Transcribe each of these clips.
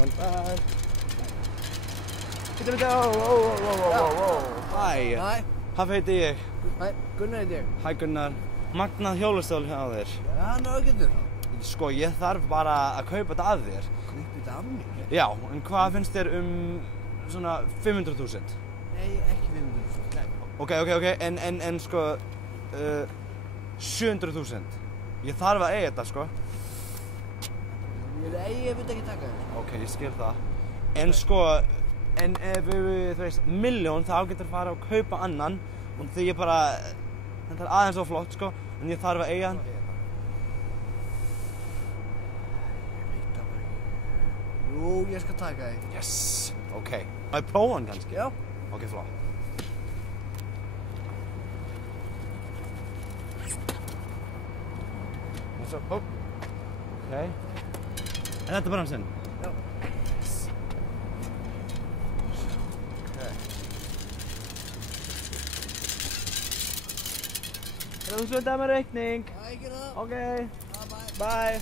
Góðan dag. Bitte, wow. Hæ. Haffi heiti ég. Hæ, Gunnar heiti ég. Hæ Gunnar. Magnað hjólastól hjá þér. Já, hann er ágætur. Sko, ég þarf bara að kaupa þetta að þér. Kaupa þetta af mér? Já, en hvað finnst þér svona 500.000? Nei, ekki 500.000. Nei. Ok, en sko, 700.000. Ég þarf að eiga þetta, sko. Ég vil ekki taka þetta. Ok, ég skil það. En sko, ef við, þú veist, 1.000.000 þá getur fara að kaupa annan og því ég bara, þetta er aðeins svo flott, sko, en ég þarf að eiga hann. Ég veit það bara ekki. Jú, ég skal taka þig. Yes, ok. Má ég prófa hann kannski? Já. Ok, flott. Ok. Er þetta bremsinn? Já. Þú svolítið með reikning. Já, ég gera það. Ok. Já, bye. Bye.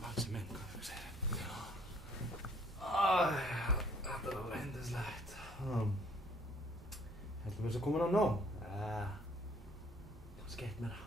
Bátsið minn, hvað er að segja? Þetta er alveg yndislegt. Heldur við að komin á nóg? Kannski eitt meira.